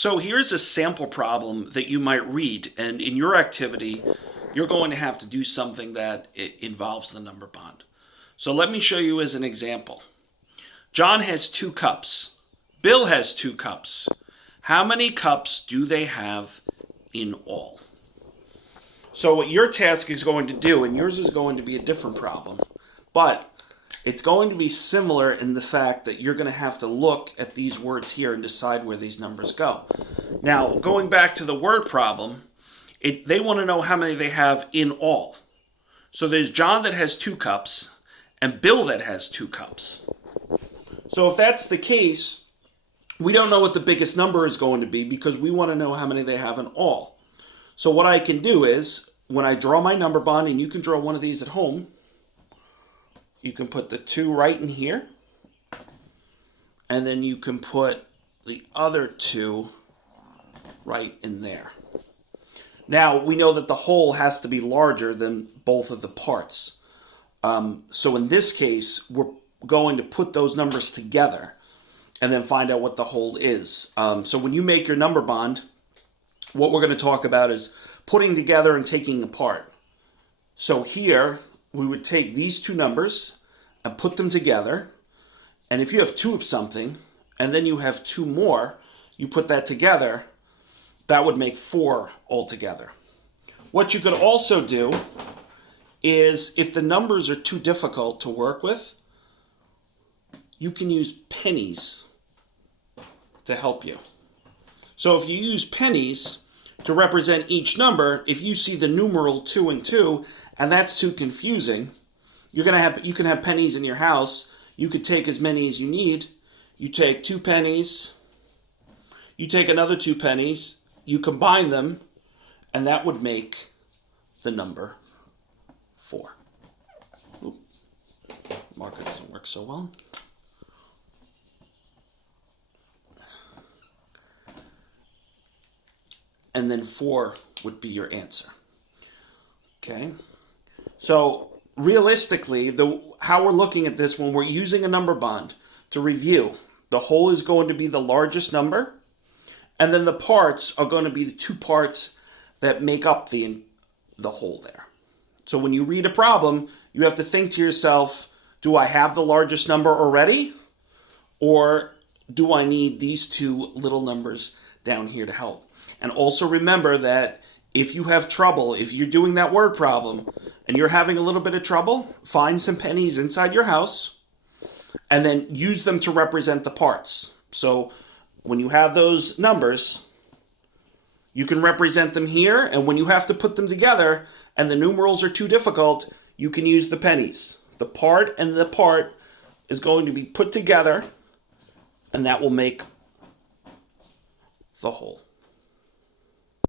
So here's a sample problem that you might read, and in your activity, you're going to have to do something that involves the number bond. So let me show you as an example. John has 2 cups. Bill has 2 cups. How many cups do they have in all? So what your task is going to do, and yours is going to be a different problem, but it's going to be similar in the fact that you're going to have to look at these words here and decide where these numbers go. Now, going back to the word problem, they want to know how many they have in all. So there's John that has 2 cups and Bill that has 2 cups. So if that's the case, we don't know what the biggest number is going to be because we want to know how many they have in all. So what I can do is, when I draw my number bond, and you can draw one of these at home, you can put the 2 right in here, and then you can put the other 2 right in there. Now, we know that the whole has to be larger than both of the parts. So in this case, we're going to put those numbers together and then find out what the whole is. So when you make your number bond, what we're going to talk about is putting together and taking apart. So here, we would take these 2 numbers and put them together. And if you have 2 of something, and then you have 2 more, you put that together, that would make 4 altogether. What you could also do is, if the numbers are too difficult to work with, you can use pennies to help you. So if you use pennies to represent each number, if you see the numeral 2 and 2, and that's too confusing, you can have pennies in your house. You could take as many as you need. You take 2 pennies, you take another 2 pennies, you combine them, and that would make the number 4. Oop. Marker doesn't work so well. And then 4 would be your answer. Okay? So realistically, how we're looking at this when we're using a number bond, to review, the whole is going to be the largest number, and then the parts are going to be the 2 parts that make up the whole there. So when you read a problem, you have to think to yourself, do I have the largest number already? Or do I need these 2 little numbers down here to help? And also remember that if you have trouble, if you're doing that word problem and you're having a little bit of trouble, find some pennies inside your house and then use them to represent the parts. So when you have those numbers, you can represent them here, and when you have to put them together and the numerals are too difficult, you can use the pennies. The part and the part is going to be put together, and that will make the whole.